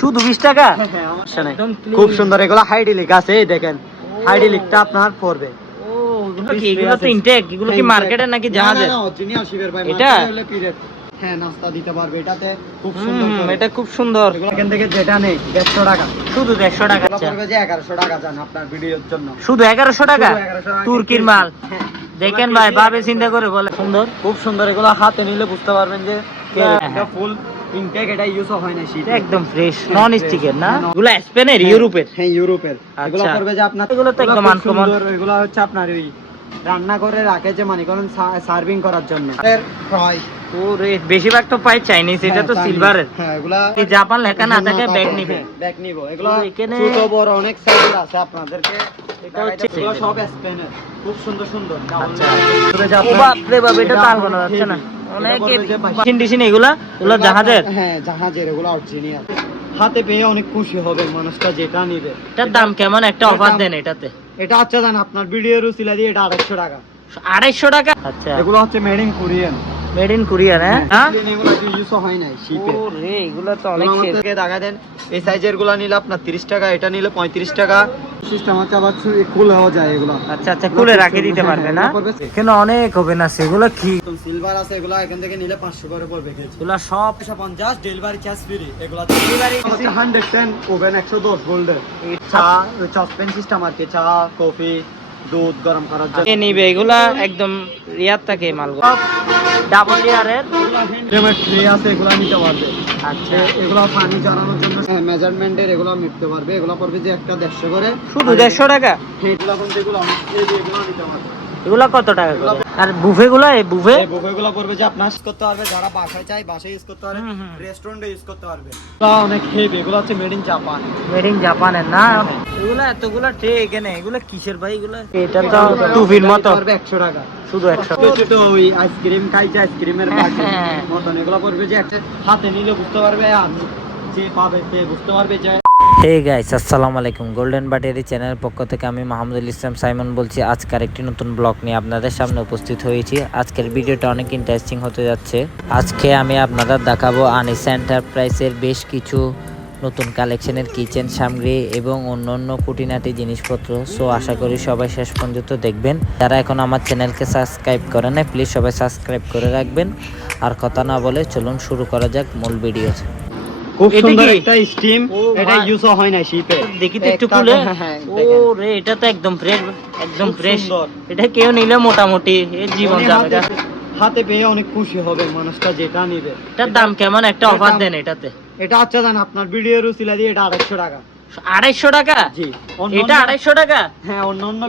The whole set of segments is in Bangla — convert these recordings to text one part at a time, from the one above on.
শুধু বিশ টাকা? হ্যাঁ হ্যাঁ clean। খুব সুন্দর এগুলো হাইডিলিক আছে দেখেন। হাইডিলিকটা আপনার পড়বে এগুলো তো ইনটেক এগুলো কি মার্কেটে নাকি এটা? হ্যাঁ নাস্তা দিতে পারবে এটাতে খুব সুন্দর এটা খুব সুন্দর। এখান থেকে যেটা নেই 150 টাকা। শুধু দেড়শো টাকা আচ্ছা। পড়বে যে 1100 টাকা জান আপনার ভিডিওর জন্য। শুধু এগারোশো টাকা? শুধু 1100 টাকা তুর্কির মাল। দেখেন ভাই ভাবে চিন্তা করে বলে। সুন্দর খুব সুন্দর এগুলো হাতে নিলে বুঝতে পারবেন যে হ্যাঁ, হ্যাঁ। ফুল ইনটেক এটা ইউজ হয় না শীত একদম ফ্রেশ হ্যাঁ, নন স্টিকের না? হ্যাঁ, এগুলো স্পেনের ইউরোপের হ্যাঁ ইউরোপের এগুলো। করবে যে আপনার এগুলো তো একদম খুব এগুলো হচ্ছে আপনার ওই রান্না করে রাখে যে মানে করেন সার্ভিং করার জন্য। ফ্রাই ও বেশিরভাগ তো পাই চাইনিজ এটা তো সিলভারের হ্যাঁ এগুলা জাপান লেখা না থাকে ব্যাগ নিবে। ব্যাগ নিব। এগুলো এখানে- ছোট বড় অনেক সাইজের আছে আপনাদেরকে। এটা হচ্ছে এগুলো সব স্পেনের খুব সুন্দর সুন্দর। আচ্ছা। তবে যে ও আপনার- বাপ রে বাপ এটা তো আর আপনার যাচ্ছে না। এগুলা জাহাজের? হ্যাঁ জাহাজের এগুলো অরিজিনাল হাতে পেয়ে অনেক খুশি হবে মানুষটা যেটা নিবে। এটার দাম কেমন একটা অফার দেন এটাতে? এটা আচ্ছা জান আপনার ভিডিওর উসিলা দিয়ে এটা আড়াইশো টাকা। আড়াইশো টাকা? আচ্ছা। এগুলো হচ্ছে mooring in Korean made in Korea হ্যাঁ হ্যাঁ ইউজ হয় নাই শিপে ও রে তো অনেক অনেক থেকে দেখা দেন এই সাইজেরগুলা নিলে আপনার 30 টাকা এটা নিলে 35 টাকা। সিস্টেম আছে আবার কুল হওয়া যায় এগুলো। আচ্ছা আচ্ছা খুলে রাখে দিতে পারবে না? এখানে অনেক হবে না সেগুলো কি? সিলভার আছে এগুলো এখান থেকে নিলে 500 করে পড়বে কেজি। সব 150 ডেলিভারি চার্জ ফ্রি এগুলো ডেলিভারি 110 ওভেন 110 ভোল্টের চা চসপেন সিস্টেম আছে চা কফি দুধ গরম করার জন্য। নিবে এগুলা একদম রিয়ার থাকে মালগুলো। ডাবল লেয়ারের পেমেন্ট ফ্রি আছে এগুলো নিতে পারবে। আচ্ছা। এগুলো পানি চালানোর জন্য। মেজারমেন্টের এগুলো মিটতে পারবে। এগুলো পড়বে যে একটা দেড়শো করে শুধু দেড়শো টাকা? এগুলো যেগুলো এগুলো নিতে পারবে। এগুলা কত টাকা করে? আর বুফে গুলা এই বুফে? এই বুফেগুলো করবে যে আপনার ইউজ করতে পারবে যারা বাসায় চাই বাসায় ইউজ করতে পারবে। রেস্টুরেন্টে ইউজ করতে পারবে। অনেক হেভি এগুলো হচ্ছে made in Japan made in জাপানের না? এগুলা এতগুলা ট্রে এখানে এগুলা কিসের ভাই এগুলা? এটা তো টুপির মতো। পারবে 100 টাকা। শুধু একশো। ছোট ছোট ওই আইসক্রিম খাইছে আইসক্রিমের হ্যাঁ। মতন এগুলো করবে যে হাতে নিলে বুঝতে পারবে আর যে পাবে সে বুঝতে পারবে যে হে গাইস আসসালামু আলাইকুম। গোল্ডেন বাটেরি চ্যানেলের পক্ষ থেকে আমি মাহমুদুল ইসলাম সাইমন বলছি। আজকের একটি নতুন ব্লগ নিয়ে আপনাদের সামনে উপস্থিত হয়েছি। আজকের ভিডিওটা অনেক ইন্টারেস্টিং হতে যাচ্ছে। আজকে আমি আপনাদের দেখাবো আনিসা এন্টারপ্রাইজের বেশ কিছু নতুন কালেকশনের কিচেন সামগ্রী এবং অন্যান্য কুটিনাটি জিনিসপত্র। সো আশা করি সবাই শেষ পর্যন্ত দেখবেন। যারা এখন আমার চ্যানেলকে সাবস্ক্রাইব করে নেয় প্লিজ সবাই সাবস্ক্রাইব করে রাখবেন। আর কথা না বলে চলুন শুরু করা যাক মূল ভিডিও খুব এটা সুন্দর একটা স্টিম এটা ইউজ হয় না শীতে দেখি তো একটু খুলে। হ্যাঁ, হ্যাঁ, ও রে এটা তো একদম ফ্রেশ একদম ফ্রেশ এটা কেউ নিলে মোটামুটি জীবন যাবে। হাতে- পেয়ে অনেক খুশি হবে মানুষটা যেটা নিবে। এটার দাম কেমন? একটা অফার দেন এটাতে। এটা আচ্ছা জান আপনার ভিডিও রুসিলা দিয়ে এটা আড়াইশো টাকা। আড়াইশো টাকা? জি। এটা আড়াইশো টাকা? হ্যাঁ অন্যান্য।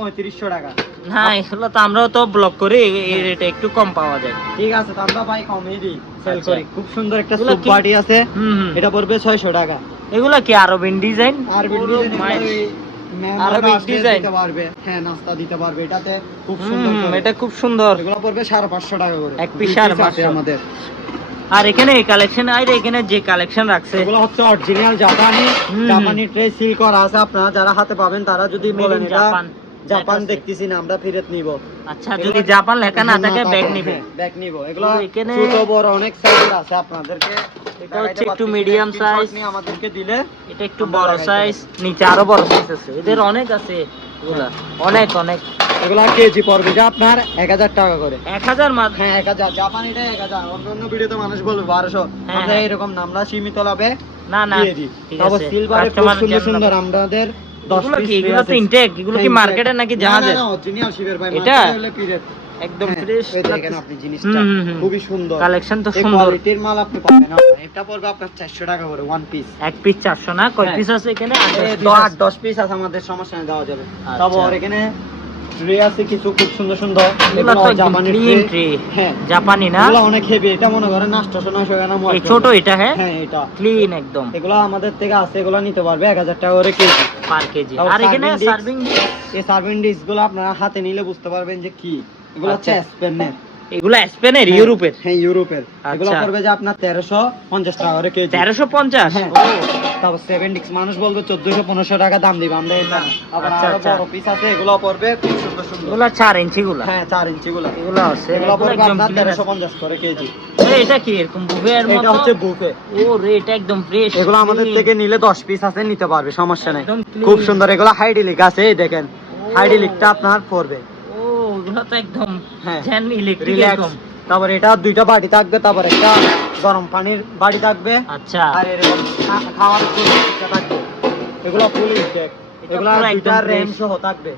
পঁয়ত্রিশশো টাকা। না এগুলো তো আমরাও তো ব্লক করি এই রেটে একটু কম পাওয়া যায়। ঠিক আছে তো আমরা ভাই কমই দিই সেল আচ্ছা। করি। খুব সুন্দর একটা সুপ কি? আছে। এটা পড়বে ছয়শো টাকা। এগুলো কি আরবিন ডিজাইন আর Arabic design। দিতে পারবে। হ্যাঁ নাস্তা দিতে পারবে। এটাতে খুব সুন্দর এটা খুব সুন্দর। এগুলো পড়বে সাড়ে পাঁচশো টাকা করে। এক দুই সাড়ে আমাদের। আর এখানে এই কালেকশন আইরে এখানে যে কালেকশন রাখছে। এগুলো হচ্ছে অরিজিনাল জাপানি জাপানি ট্রে সিল করা আছে। আপনারা যারা হাতে পাবেন তারা যদি বলেন এটা জাপান দেখতেছি না আমরা ফেরত নিব। আচ্ছা যদি জাপান লেখা না থাকে ব্যাগ নিবে। ব্যাগ নিব। এগুলো এখানে- ছোট বড় অনেক সাইজের আছে আপনাদেরকে। এটা হচ্ছে একটু size। নিয়ে আমাদেরকে দিলে এটা একটু বড় সাইজ নিচে আরও বড় সাইজ আছে। এদের অনেক আছে। এগুলা। অনেক অনেক। এগুলা কেজি পড়বে যে আপনার এক হাজার টাকা করে। এক হাজার হ্যাঁ এক হাজার। জাপানিটা এক হাজার। অন্য অন্য ভিডিওতে মানুষ বলবে বারোশো। হ্যাঁ, আমরা হ্যাঁ। এরকম নামলা সীমিত লাভে না না তারপর সিলভারে সুন্দর সুন্দর আমাদের এগুলো কি? এগুলো তো ইনটেক এগুলো কি মার্কেটে নাকি ভাই, এটা? একদম হ্যাঁ, ফ্রেশ দেখেন আপনি জিনিসটা। খুবই সুন্দর। কালেকশন তো সুন্দর। কোয়ালিটির মাল আপনি পাবেন। এটা পড়বে আপনার চারশো টাকা করে ওয়ান পিস এক পিস চারশো না? কয় হ্যাঁ। পিস আছে এখানে? আট, দশ piece আট আছে। দশ পিস আছে আমাদের সমস্যা নেই দেওয়া যাবে। আচ্ছা। তারপর এখানে ট্রে আছে কিছু খুব সুন্দর সুন্দর। জাপানি tray। হ্যাঁ। জাপানি না? এগুলো অনেক হেভি এটা মনে করেন আটশো নয়শো গ্রাম এই ছোট এটা হ্যাঁ? হ্যাঁ এটা। ক্লিন একদম। এগুলো আমাদের থেকে আছে এগুলো নিতে পারবে এক হাজার টাকা করে কেজি। পার কেজি। আর এখানে। সার্ভিং এই সার্ভিং ডিশগুলো আপনারা হাতে নিলে বুঝতে পারবেন যে কি। এগুলো হচ্ছে। স্পেনের এগুলো স্পেনের ইউরোপের? হ্যাঁ ইউরোপের। এগুলো। যে আপনার তেরোশো পঞ্চাশ টাকা করে কেজি। তেরোশো পঞ্চাশ? হ্যাঁ। তারপর সেভেন মানুষ বলবে চোদ্দশো পনেরোশো টাকা দাম দিবে। আমরা এটা আবার আরও। বড় পিস আছে এগুলো পড়বে খুব সুন্দর সুন্দর এগুলো চার ইঞ্চি গুলা হ্যাঁ চার ইঞ্চি গুলো এগুলো আছে। এগুলো এগুলো পড়বে আপনার clean তেরোশো আছে। পঞ্চাশ করে কেজি। এটা কি? এরকম বুফের এটা হচ্ছে বুফে। ও রে এটা একদম ফ্রেশ এগুলো আমাদের থেকে নিলে দশ পিস আছে নিতে পারবে সমস্যা নেই। খুব সুন্দর এগুলো হাইডিলিক আছে এই দেখেন। হাইডিলিকটা আপনার পড়বে। ও তো একদম হ্যাঁ। ইলেকট্রিক রিল্যাক্স এরকম তারপর এটা দুইটা বাটি থাকবে তারপর একটা গরম পানির বাটি থাকবে। আচ্ছা। আর এরকম খাওয়ার থাকবে এগুলো ফুল ইনটেক এগুলো দুইটা র্যাম সহ থাকবে।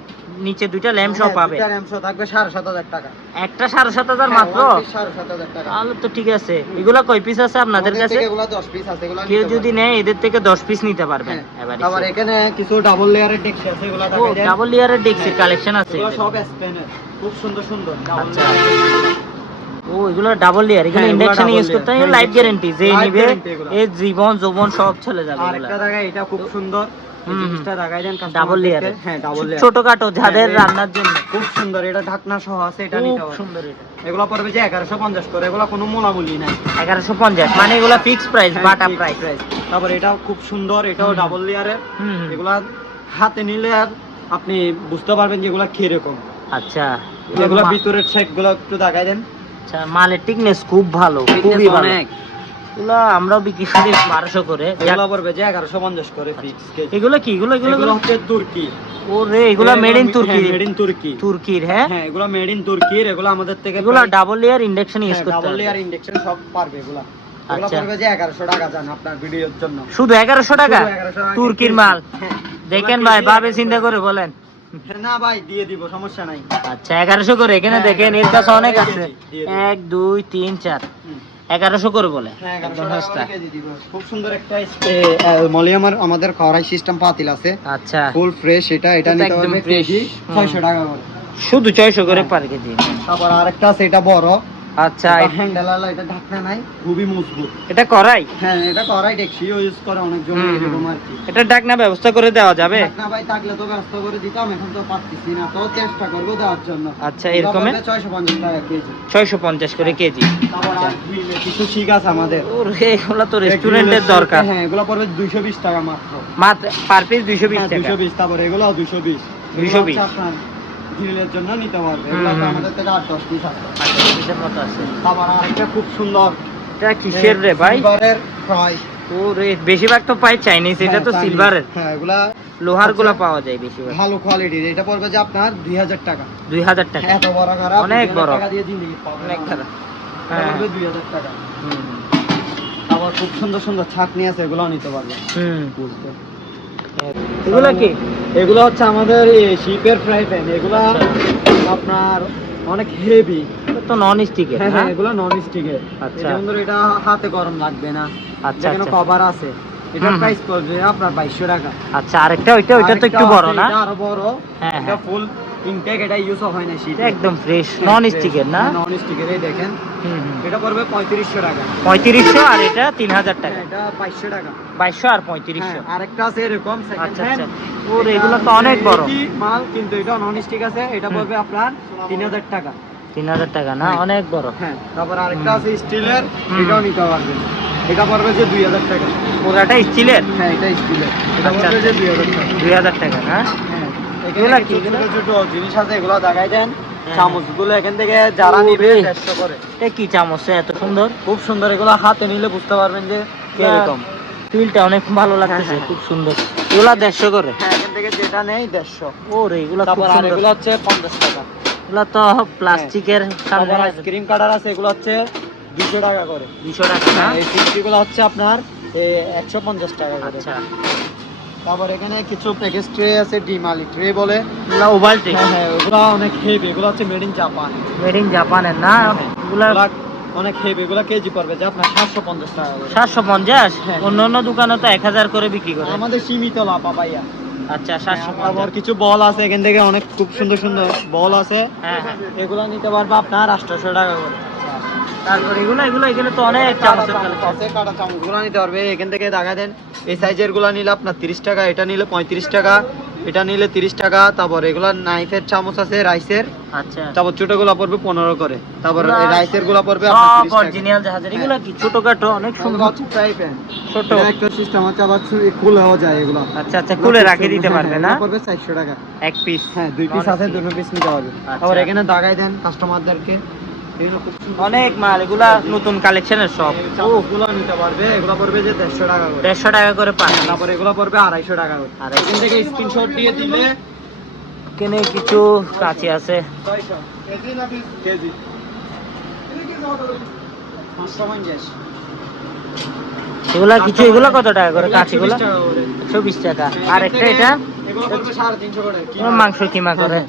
নিচে দুইটা ল্যাম্প সহ হ্যাঁ, পাবে। দুইটা র্যাম সহ থাকবে সাড়ে সাত হাজার টাকা। একটা সাড়ে সাত হাজার হ্যাঁ, মাত্র? one piece সাড়ে সাত হাজার টাকা। তাহলে তো ঠিক আছে। এগুলা কয় পিস আছে আপনাদের কাছে? থেকে এগুলো দশ পিস আছে এগুলো কেউ যদি নেয় এদের থেকে দশ পিস নিতে পারবেন। হ্যাঁ, এবার তারপর এখানে কিছু ডাবল লেয়ারের ডেক্সি আছে এগুলো ডাবল লেয়ারের ডেক্সির হ্যাঁ। কালেকশন আছে এগুলো সব খুব সুন্দর সুন্দর। আচ্ছা। ও এগুলো ডাবল লেয়ার এগুলো হ্যাঁ, ইন্ডাকশন ইউজ করতে হয় হ্যাঁ, লাইফ গ্যারান্টি যে নিবে এগুলো। এর জীবন যৌবন সব চলে যাবে আর এগুলা। একটা জায়গায় এটা খুব সুন্দর। ডাবল লেয়ার হ্যাঁ ডাবল লেয়ার ছোটখাটো যাদের হ্যাঁ, রান্নার জন্য। খুব সুন্দর এটা ঢাকনা সহ আছে এটা নিতে হবে। সুন্দর এটা। এগুলো পড়বে যে এগারোশো পঞ্চাশ করে এগুলো কোনো মোলামুলি নাই। এগারোশো পঞ্চাশ মানে এগুলো ফিক্স প্রাইস হ্যাঁ, বাটা প্রাইস। তারপর এটাও খুব সুন্দর এটাও ডাবল লেয়ারের এগুলা হাতে নিলে আর আপনি বুঝতে পারবেন যে এগুলা কীরকম। আচ্ছা। এগুলো ভিতরের একটু দেখাই দেন। আচ্ছা মালের টিকনেস খুব ভালো খুবই ভালো। এগুলো আমরাও বিক্রি করি বারোশো করে। এগুলো পড়বে যে এগারোশো পঞ্চাশ করে ফিক্স এগুলো কি? এগুলো এগুলো হচ্ছে তুর্কি। ও রে এগুলো মেড ইন তুর্কি। মেড ইন তুর্কি। তুর্কির হ্যাঁ? হ্যাঁ এগুলো মেড ইন তুর্কির এগুলো আমাদের থেকে এগুলো ডাবল লেয়ার ইন্ডাকশন ইউজ করতে ডাবল লেয়ার ইন্ডাকশন সব পারবে এগুলো। এগুলো আচ্ছা। পড়বে যে এগারোশো টাকা জান আপনার ভিডিওর জন্য। শুধু এগারোশো টাকা? শুধু 1100 টাকা তুর্কির মাল। হ্যাঁ। দেখেন ভাই ভাবে চিন্তা করে বলেন। হ্যাঁ, না ভাই দিয়ে দিব সমস্যা নাই। আচ্ছা এগারোশো করে এখানে দেখেন এর কাছে অনেক আছে। দিন। এক দুই তিন চার। এগারোশো করে বলে। একদম 1100 টাকা সস্তা করে কেজি দিব। খুব সুন্দর একটা অ্যালুমিনিয়ামের আমাদের সিস্টেম পাতিল আছে। আচ্ছা। ফুল ফ্রেশ এটা নিতে টাকা করে। শুধু ছয়শো করে হ্যাঁ। Per K G. তারপর আরেকটা আছে এটা বড়। আচ্ছা হ্যান্ডেল আলা এটা ঢাকনা নাই। খুবই মজবুত। এটা করাই হ্যাঁ এটা কড়াই ডেকসিও ইউজ করে অনেকজন হুম, হুম। এরকম আর কি এটা ডাকনা ব্যবস্থা করে দেওয়া যাবে? ঢাকনা ভাই থাকলে তো ব্যস্ত করে দিতাম এখন তো পারতেছি না তো চেষ্টা করব দেওয়ার জন্য। আচ্ছা, এরকমে? ছয়শো পঞ্চাশ টাকা কেজি। ছয়শো পঞ্চাশ করে কেজি। তারপর আর কিছু শিক আছে আমাদের। ওরে এগুলো তো রেস্টুরেন্টের দরকার। হ্যাঁ এগুলো পড়বে দুইশো বিশ টাকা মাত্র। মাত্র পার পিস দুইশো বিশ হ্যাঁ টাকা। দুইশো বিশ তারপর এগুলো দুইশো বিশ। 220 আপনার গ্রিলের জন্য নিতে পারবে। এগুলো আমাদের থেকে আট দশ পিস আছে। পিসের মতো আছে। তারপর আরেকটা খুব সুন্দর। এটা কিসের রে ভাই? সিলভারের ফ্রাই ও রে বেশিরভাগ তো পাই চাইনিজ এটা তো সিলভারের। হ্যাঁ এগুলা লোহারগুলা। পাওয়া যায় বেশিরভাগ। ভালো কোয়ালিটির এটা পড়বে যে আপনার দুই হাজার টাকা। দুই হাজার টাকা। এত বড় খারাপ অনেক বড়। টাকা দিয়ে জিনিস অনেক খারাপ। হ্যাঁ। টাকা। আবার খুব সুন্দর সুন্দর ছাকনি আছে এগুলোও নিতে পারবে। হুম। এগুলো কি? এগুলো হচ্ছে আমাদের শিপের ফ্রাই প্যান এগুলো আপনার অনেক হেভি তো নন স্টিকের হ্যাঁ হ্যাঁ এগুলো নন স্টিকের আচ্ছা। যেমন ধরো এটা হাতে গরম লাগবে না। আচ্ছা এখানে আচ্ছা। কভার আছে? এটা প্রাইস পড়বে আপনার 2200 টাকা। আচ্ছা আরেকটা ওইটা ওইটা তো একটু বড় না? এটা আরও বড়। হ্যাঁ, এটা হ্যাঁ। ফুল ইনটেক এটা ইউজ হয় না শীত। একদম ফ্রেশ নন স্টিকের না? নন স্টিকের এই দেখেন। এটা পড়বে পঁয়ত্রিশশো টাকা। পঁয়ত্রিশশো আর এটা তিন হাজার টাকা। হ্যাঁ, এটা বাইশশো টাকা। বাইশশো আর পঁয়ত্রিশশো। হ্যাঁ, আরেকটা আছে এরকম সেকেন্ড হ্যান্ড ওর এগুলো তো অনেক বড়। মাল কিন্তু এটা নন স্টিক আছে। এটা পড়বে আপনার তিন হাজার টাকা। তিন হাজার টাকা না? হ্যাঁ। অনেক বড়। হ্যাঁ তারপর আরেকটা আছে স্টিলের। এটাও নিতে পারবেন এটা পড়বে যে দুই হাজার টাকা। পুরাটা স্টিলের? হ্যাঁ এটা স্টিলের। এটা আচ্ছা, পড়বে যে আচ্ছা। দুই হাজার টাকা। দুই হাজার টাকা না? হ্যাঁ। এগুলা কি? ছোট ছোট জিনিস আছে এগুলো দেখাই দেন। হ্যাঁ। চামচগুলো এখান থেকে যারা নিবে রে। করে। এটা কি চামচ এত সুন্দর? খুব সুন্দর এগুলো হাতে নিলে বুঝতে পারবেন যে কীরকম। ফিলটা অনেক ভালো লাগতেছে হ্যাঁ, হ্যাঁ। খুব সুন্দর। এগুলা দেড়শো করে? হ্যাঁ এখান থেকে যেটা নেই দেড়শো। ও রে এগুলা খুব তারপর এগুলো হচ্ছে পঞ্চাশ টাকা। এগুলা তো প্লাস্টিকের তারপর আইসক্রিম কাটার আছে এগুলো হচ্ছে দুশো টাকা করে। দুশো টাকা এই গুলো হচ্ছে আপনার একশো পঞ্চাশ টাকা করে। আচ্ছা। তারপর এখানে কিছু প্যাকেজ ট্রে আছে ডিমালি ট্রে বলে। এগুলা ওভালটেক হ্যাঁ হ্যাঁ ওগুলো অনেক হেভি এগুলো হচ্ছে made in Japan made in জাপানের না? এগুলা অনেক হেভি এগুলো কেজি পড়বে যে আপনার সাতশো পঞ্চাশ টাকা সাতশো পঞ্চাশ? হ্যাঁ। অন্য অন্য দোকানে তো এক হাজার করে বিক্রি করে। আমাদের সীমিত লাভ পাইয়া আচ্ছা সাতশো তারপর কিছু বল আছে এখান থেকে অনেক খুব সুন্দর সুন্দর বল আছে। হ্যাঁ হ্যাঁ। এগুলো নিতে পারবে আপনার আটশোশো টাকা করে। তারপর এগুলো এগুলো এখানে তো অনেক চামচের আছে কাটা চামচ নিতে পারবে। এখান থেকে দেখা দেন এই সাইজেরগুলো নিলে আপনার তিরিশ টাকা এটা নিলে পঁয়ত্রিশ টাকা এটা নিলে তিরিশ টাকা তারপর এগুলা নাইফের চামচ আছে রাইসের আচ্ছা। তারপর ছোটগুলা পড়বে পনেরো করে। তারপর রাইসেরগুলা পড়বে আপনার সব 30 টাকা। অরিজিনাল জাহাজের এগুলো কি ছোটখাটো? অনেক সুন্দর। ছোট। একটা সিস্টেম আছে আবার খুলে হওয়া যায় এগুলো। আচ্ছা আচ্ছা রাখে দিতে পারবে না? পড়বে চারশো টাকা। এক পিস হ্যাঁ দুই পিস আছে দুটো পিস নিতে হবে। তারপর এখানে দাগাই দেন কাস্টমারদেরকে। অনেক মাল এগুলা নতুন কালেকশনের সব। নিতে পারবে এগুলো পড়বে যে দেড়শো টাকা করে। দেড়শো টাকা করে পান তারপর এগুলো পড়বে আড়াইশো টাকা করে। আর এখান থেকে স্ক্রিনশট দিয়ে দিলে এখানে কিছু কাঁচি আছে। কেজি এগুলা কিছু এগুলা কত টাকা করে এগুলো কাঁচিগুলো 120 টাকা আর একটা এটা? মাংস কিমা করে। হ্যাঁ,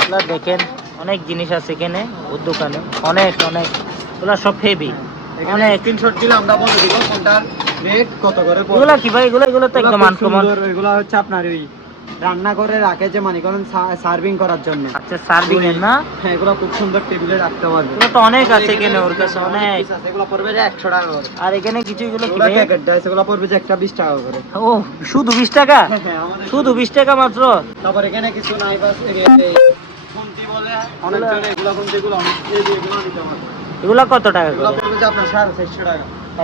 এগুলা দেখেন। অনেক জিনিস আছে এখানে ওর দোকানে। অনেক অনেক। এগুলা সব হেভি অনেক। স্ক্রিনশট দিলে আমরা বলে দিব কোনটার রেট কত করে পড়বে। কি ভাই? এগুলো এগুলো তো এগুলো একদম আনকমন এগুলো হচ্ছে আপনার ওই রান্না করে রাখে যে মানে করেন সার্ভিং করার জন্য। আচ্ছা সার্ভিং এর না? হ্যাঁ এগুলো খুব সুন্দর টেবিলে রাখতে পারবে। এগুলো তো অনেক আছে এখানে ওর কাছে অনেক এগুলো পড়বে যে একশো টাকা করে। আর এখানে কিছু এগুলো কি প্যাকেট দেয় সেগুলো পড়বে যে একটা বিশ টাকা করে। ও শুধু বিশ টাকা? হ্যাঁ, হ্যাঁ, শুধু টাকা মাত্র? তারপর এখানে কিছু এই খুন্তি বলে অনেকজন এগুলো খুন্তি এগুলো এই যে এগুলো নিতে পারবে এগুলা কত টাকা করে? পড়বে আপনার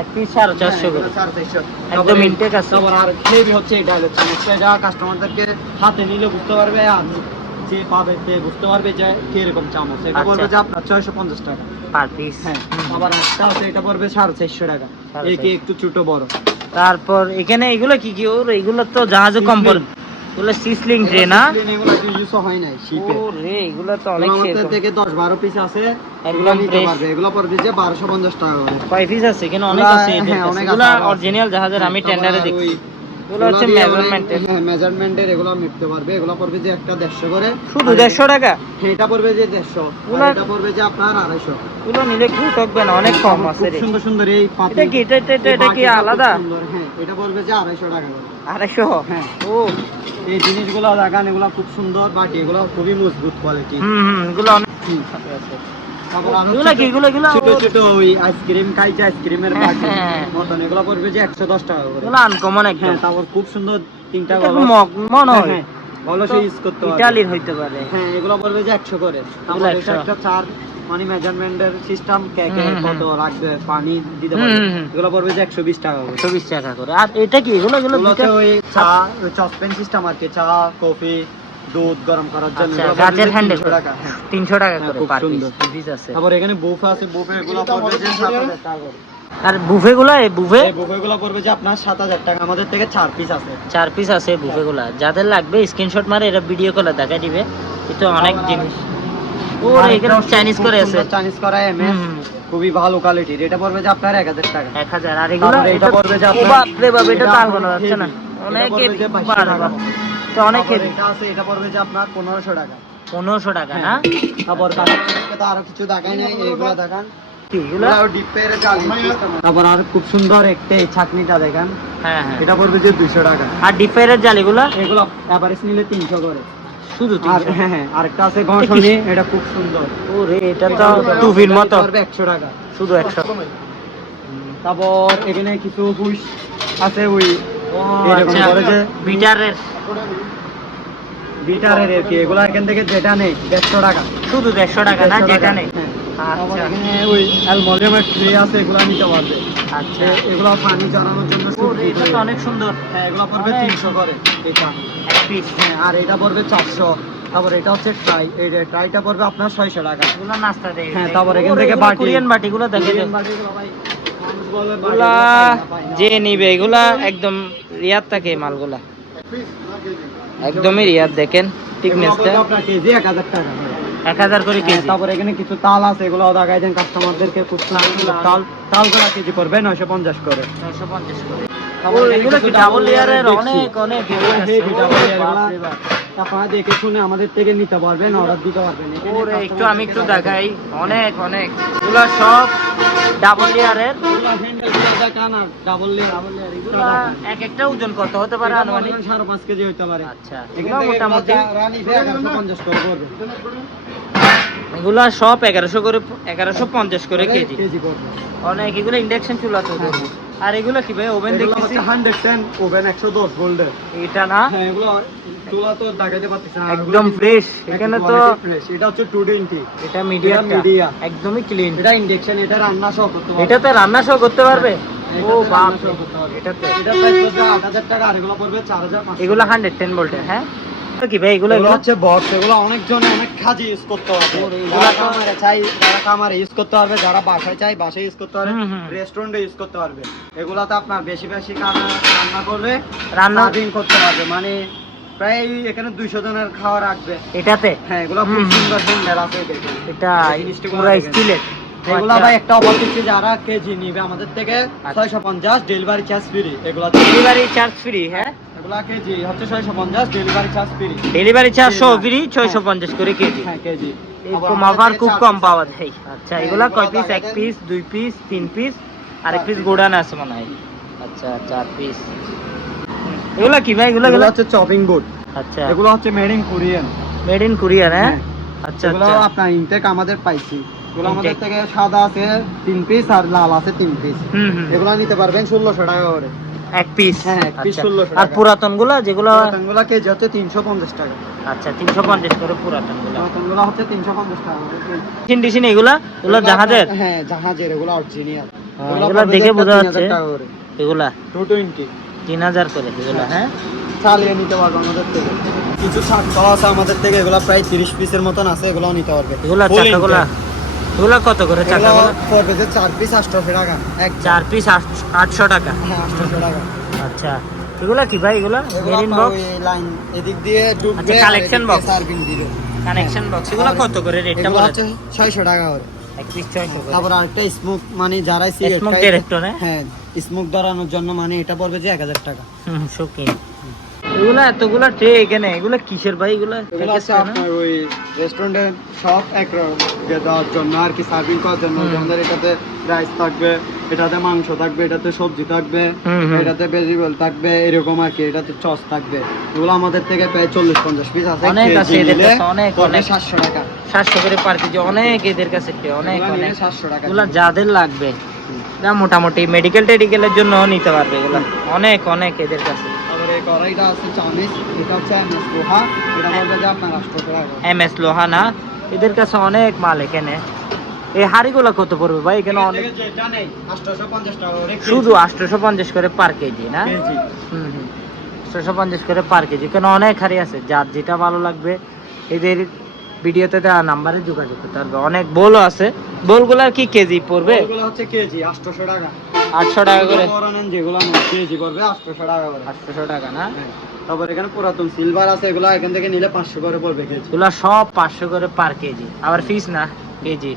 পিস হ্যাঁ, আর হেভি হচ্ছে এটা হচ্ছে যা কাস্টমারদেরকে হাতে নিলে বুঝতে পারবে আর যে পাবে সে বুঝতে পারবে যে কীরকম চামচ। এটা আচ্ছা। পড়বে যে আপনার ছয়শো পঞ্চাশ টাকা। পার পিস হ্যাঁ আবার একটা আছে এটা পড়বে সাড়ে চারশো টাকা। একে একটু ছোট বড়। তারপর এখানে এগুলো কি কি? ওর এগুলো তো জাহাজে কম পড়ে এগুলো সিসলিং ট্রে না? এগুলো ইউজ হয় নাই শিপে ও এগুলো তো অনেক আমাদের থেকে দশ বারো পিস আছে এগুলো নিতে পারবে। এগুলো পড়বে যে বারোশো পঞ্চাশ টাকা করে। কয় পিস আছে? এখানে অনেক আছে এদের হ্যাঁ, কাছে। অনেক এগুলো আছে, আরও আছে। অরিজিনাল জাহাজের আমি টেন্ডারে আর দেখছি। এগুলো হচ্ছে মেজারমেন্টের হ্যাঁ মেজারমেন্টের এগুলো নিতে পারবে। এগুলো পড়বে যে একটা দেড়শো করে। শুধু দেড়শো টাকা? এটা পড়বে যে দেড়শো। এটা পড়বে যে আপনার আড়াইশো। এগুলো নিলে খুব ঠকবে না অনেক কম আছে সুন্দর সুন্দর এই পাতি- কি? এটা- এটা- এটা- কি আলাদা? হ্যাঁ এটা পড়বে যে আড়াইশো টাকা আড়াইশো? হ্যাঁ। ও। এই জিনিসগুলো লাগান এগুলো খুব সুন্দর বাটি এগুলো খুবই মজবুত কোয়ালিটি হুম হুম এগুলো অনেক ছোট- এগুলো এগুলো ছোট ছোট ওই আইসক্রিম খাইছে আইসক্রিমের হ্যাঁ, হ্যাঁ। মতন এগুলো পড়বে যে একশো দশ টাকা করে। আনকমন একদম। তারপর খুব সুন্দর তিনটা এটা গলস। মগ মনে হয়। হ্যাঁ, ইউজ করতে পারবে। ইটালির হইতে পারে। হ্যাঁ এগুলো পড়বে যে একশো করে। তারপর এটা একটা চার মানে মেজারমেন্টের সিস্টেম কে কে কত রাখবে পানি দিতে পারবে। এগুলো পড়বে যে টাকা করে। টাকা আর এটা কি? এগুলো এগুলো ওই চা চসপেন সিস্টেম আর কি চা কফি দুধ গরম করার জন্য আচ্ছা গাছের যে হ্যান্ডেল 300 টাকা। হ্যাঁ তিনশো টাকা হ্যাঁ, করে পার পিস আছে। তারপর এখানে বুফে আছে বুফে এগুলো পড়বে যে টাকা আর বুফে গুলা এই বুফে? বুফে গুলো পড়বে যে আপনার সাত হাজার টাকা আমাদের থেকে চার পিস আছে। চার পিস আছে বুফে গুলা যাদের লাগবে স্ক্রিনশট মারে এটা ভিডিও কলে দেখা দিবে। এটা অনেক জিনিস। এখানে চাইনিজ করে আছে। চাইনিজ করা এমএস। খুবই ভালো কোয়ালিটির এটা পড়বে যে আপনার এক হাজার টাকা। এক হাজার। আর এগুলো এটা পড়বে যে আপনার- বাপ রে বাপ এটা তো কোনো অনেক না। অনেক এটা পড়বে যে 2200 বাড়া টাকা। তো অনেক তারপর এটা আছে এটা পড়বে যে আপনার পনেরোশো টাকা। পনেরোশো টাকা না? হ্যাঁ। তারপর কাঠের তো আরও কিছু দেখাই নাই এগুলো? দেখান তারপর আর খুব সুন্দর একটা ছাকনিটা দেখান। হ্যাঁ হ্যাঁ। এটা পড়বে যে দুইশো টাকা। আর ডিফায়ারের জালিগুলো? এগুলো অ্যাভারেজ নিলে তিনশো করে। শুধু হ্যাঁ হ্যাঁ আরেকটা আছে ঘষণি এটা খুব সুন্দর। ও রে এটা তো টুপির মতো। একশো টাকা। শুধু একশো। তারপর এখানে কিছু হুইস আছে ওই এরকম আচ্ছা যে বিটারের। বিটারের আর কি এগুলো এখান থেকে যেটা নেই দেড়শো টাকা। শুধু দেড়শো টাকা না যেটা নেই? হ্যাঁ। আচ্ছা। ওই অ্যালমোনিয়ামের ট্রে আছে এগুলো নিতে পারবে। আচ্ছা। এগুলো পানি চালানোর জন্য এটা তো অনেক সুন্দর। হ্যাঁ এগুলো পড়বে তিনশো করে এটা পিস হ্যাঁ আর এটা পড়বে চারশো। তারপর এটা হচ্ছে ট্রাই এই ট্রাইটা পড়বে আপনার ছয়শো টাকা। এগুলো নাস্তা দেয় হ্যাঁ, তারপর এখান থেকে বাটি। বাটিগুলো দেখে বাটিগুলো ভাই, এগুলা যে নিবে এগুলা একদম রিয়াদ থাকে মালগুলা। একদমই রিয়াদ দেখেন টিকনেসটা এক হাজার করে হ্যাঁ, কেজি তারপর এখানে কিছু তাল আছে এগুলো দেখাই দেন কাস্টমারদেরকে খুব সুন্দর তাল। করা কেজি পড়বে নয়শো পঞ্চাশ করে। নয়শো পঞ্চাশ করে। আপনারা দেখে শুনে আমাদের থেকে নিতে পারবেন অর্ডার দিতে পারবেন একটু আমি একটু দেখাই। অনেক অনেক। এগুলো সব ডাবল লেয়ারের এগুলো। এক একটা ওজন কত হতে পারে আনুমানিক? সাড়ে পাঁচ কেজি পারে। আচ্ছা এগুলো মোটামুটি এগুলো যা রানী দিয়ে 150 করে পড়বে। এগুলা সব এগারোশো করে এগারোশো পঞ্চাশ করে কেজি। কেজি অনেক এগুলো ইন্ডাকশন চুলা তো। হ্যাঁ। আর এগুলো কি ভাই ওভেন দেখতেছি? 110 ওভেন 110 ভোল্টের এটা না? হ্যাঁ এগুলো তুলা তো দেখাইতে পারতেছি না একদম ফ্রেশ এখানে তো ফ্রেশ এটা হচ্ছে টু টোয়েন্টি এটা মিডিয়াম medium। একদমই ক্লিন এটা ইন্ডেকশন এটা রান্না সহ করতে পারবে। এটাতে রান্না সহ করতে পারবে? হ্যাঁ, ও বাপ। এটাতে। এটা প্রাইস পড়বে আট হাজার টাকা আর এগুলো পড়বে চার হাজার এগুলো হান্ড্রেড টেন ভোল্টের হ্যাঁ? কি ভাই এগুলো এগুলো এগুলো? হচ্ছে বক্স এগুলো অনেকজন অনেক কাজে ইউজ করতে পারবে যারা কামারে চাই যারা কামারে ইউজ করতে পারবে যারা বাসায় চাই বাসায় ইউজ করতে পারবে হুম, হুম। রেস্টুরেন্টে ইউজ করতে পারবে। এগুলাতে আপনার বেশি বেশি খানা- রান্না করবে রান্না? সার্ভিং করতে পারবে। মানে প্রায় এখানে দুইশো জনের খাওয়া রাখবে। এটাতে? হ্যাঁ এগুলো খুব। সুন্দর আছে এটা পুরো স্টিলের। এগুলা ভাই একটা অফার দিচ্ছে যারা কেজি নিবে আমাদের থেকে আচ্ছা। ছয়শো পঞ্চাশ ডেলিভারি চার্জ ফ্রি এগুলা ডেলিভারি চার্জ ফ্রি হ্যাঁ? কেজি হচ্ছে delivery charge free delivery charge সহ হ্যাঁ। ফ্রি ছয়শো পঞ্চাশ করে কেজি। হ্যাঁ কেজি। এরকম অফার খুব কম পাওয়া যায়। আচ্ছা হ্যাঁ, এগুলা কয় পিস এক পিস দুই পিস তিন পিস আর এক পিস। গোডান আছে মনে হয়। আচ্ছা চার পিস এগুলা কি ভাই? এগুলো হচ্ছে চপিং বোর্ড আচ্ছা। এগুলো হচ্ছে made in Korean made in Korean হ্যাঁ? আচ্ছা আচ্ছা। আপনার ইনটেক আমাদের পাইছি। এগুলো আমাদের থেকে সাদা আছে তিন পিস আর লাল আছে তিন পিস এগুলো নিতে পারবেন ষোলোশো টাকা করে। এক পিস হ্যাঁ, এক 1600 আর পুরাতনগুলা যেগুলো কেজি হচ্ছে তিনশো পঞ্চাশ টাকা। আচ্ছা তিনশো পঞ্চাশ করে পুরাতনগুলা পুরাতনগুলো হচ্ছে তিনশো পঞ্চাশ টাকা। মেশিন টিশিন এগুলা? এগুলো জাহাজের? হ্যাঁ জাহাজের এগুলো অরিজিনাল হ্যাঁ, এগুলো দেখে বোঝা যাচ্ছে। এগুলা? টু টোয়েন্টি তিন হাজার করে এগুলা হ্যাঁ। চালিয়ে নিতে পারবে আমাদের থেকে। কিছু ছাড় আছে আমাদের থেকে এগুলো প্রায় তিরিশ পিসের মতন আছে এগুলো নিতে পারবে। এগুলা চাকাগুলা? এগুলা কত করে চাকাগুলা পড়বে চার পিস আটশোশো টাকা। এক চার পিস আটশো টাকা। হ্যাঁ আটশোশো টাকা। আচ্ছা। এগুলা কি ভাই এগুলা? মেরিন বক্স লাইন এদিক দিয়ে আচ্ছা, box। দিয়ে সার্ভিং দিবে। কানেকশন বক্স এগুলা কত করে রেটটা এগুলো বলে হচ্ছে ছয়শো টাকা করে। এক পিস ছয়শো করে। তারপর আরেকটা স্মোক মানে যারা সিগারেট খায়- হ্যাঁ? হ্যাঁ স্মোক ধরানোর জন্য মানে এটা পড়বে যে এক হাজার টাকা। হুম শৌখিন এগুলা এতগুলা ট্রে এখানে এগুলা কিসের ভাই এগুলা? আপনার ওই রেস্টুরেন্টে সব এক দেওয়ার জন্য আর কি সার্ভিং করার জন্য। আমাদের এটাতে রাইস থাকবে এটাতে মাংস থাকবে এটাতে সবজি থাকবে। এটাতে ভেজিটেবল থাকবে এরকম আর কি এটাতে চস থাকবে। এগুলো আমাদের থেকে প্রায় চল্লিশ পঞ্চাশ পিস আছে অনেক আছে এদের কাছে, অনেক, অনেক। সাতশো টাকা। সাতশো করে পার কেজি অনেক এদের কাছে অনেক অনেক। সাতশো টাকা। এগুলা যাদের লাগবে মোটামুটি মেডিকেল টেডিকেলের জন্য নিতে পারবে এগুলা। অনেক অনেক এদের কাছে। তারপরে এই কড়াইটা আছে চাউমিস এটা হচ্ছে এমএস লোহা এটা বলবে যে আপনার আটশো এম এস লোহানা এদের কাছে অনেক মাল এখানে। এই হাড়িগুলো কত পড়বে ভাই? এখানে অনেক। শুধু আটশোশো পঞ্চাশ করে পার কেজি না? হুম হুম। আটশোশো পঞ্চাশ করে পার কেজি। কেন অনেক হাড়ি আছে যার যেটা ভালো লাগবে এদের ভিডিওতে দেওয়া নাম্বারে যোগাযোগ করতে পারবে। অনেক বোলও আছে। বোলগুলার কি কেজি পড়বে? ওগুলো হচ্ছে কেজি আটশোশো টাকা। আটশো টাকা করে। বড় নেন যেগুলো কেজি পড়বে আটশোশো টাকা করে। আটশোশো টাকা না? হ্যাঁ। তারপর এখানে পুরাতন সিলভার আছে এগুলো এখান থেকে নিলে পাঁচশো করে পড়বে কেজি। এগুলা সব পাঁচশো করে পার কেজি। আবার ফিস না? কেজি।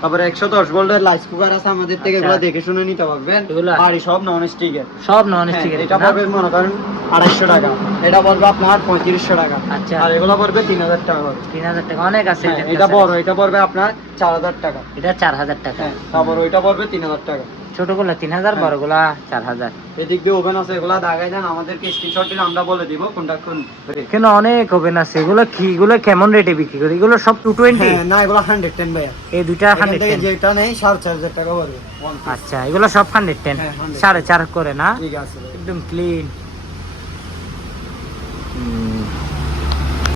তারপরে একশো দশ ভোল্টের লাইস কুকার আছে আমাদের থেকে আচ্ছা। এগুলো দেখে শুনে নিতে পারবেন? বাড়ি সব নন স্টিকের সব নন স্টিক এটা পড়বে মনে করেন আড়াইশো টাকা। এটা পড়বে আপনার পঁয়ত্রিশশো টাকা। আচ্ছা। আর এগুলো পড়বে তিন হাজার টাকা তিন হাজার টাকা। অনেক আছে হ্যাঁ, এটা। বড় এটা পড়বে আপনার চার হাজার টাকা। এটা চার হাজার টাকা। হ্যাঁ তারপর ওইটা পড়বে তিন হাজার টাকা। ছোটগুলা তিন হাজার হ্যাঁ। বড়গুলা চার হাজার। এদিক দিয়ে ওভেন আছে এগুলা দাগাই দেন আমাদেরকে স্ক্রিনশট দিলে আমরা বলে দিব কোনটা কোন এখানে অনেক ওভেন আছে এগুলো কি এগুলো কেমন রেটে বিক্রি করে? এগুলো সব টু টোয়েন্টি না এগুলো হান্ড্রেড টেন ভাইয়া। এই দুইটা হান্ড্রেড টেন যেটা নেই সাড়ে চার হাজার টাকা পড়বে। আচ্ছা এগুলো সব হান্ড্রেড টেন 110 সাড়ে চার করে না? ঠিক আছে। একদম ক্লিন 嗯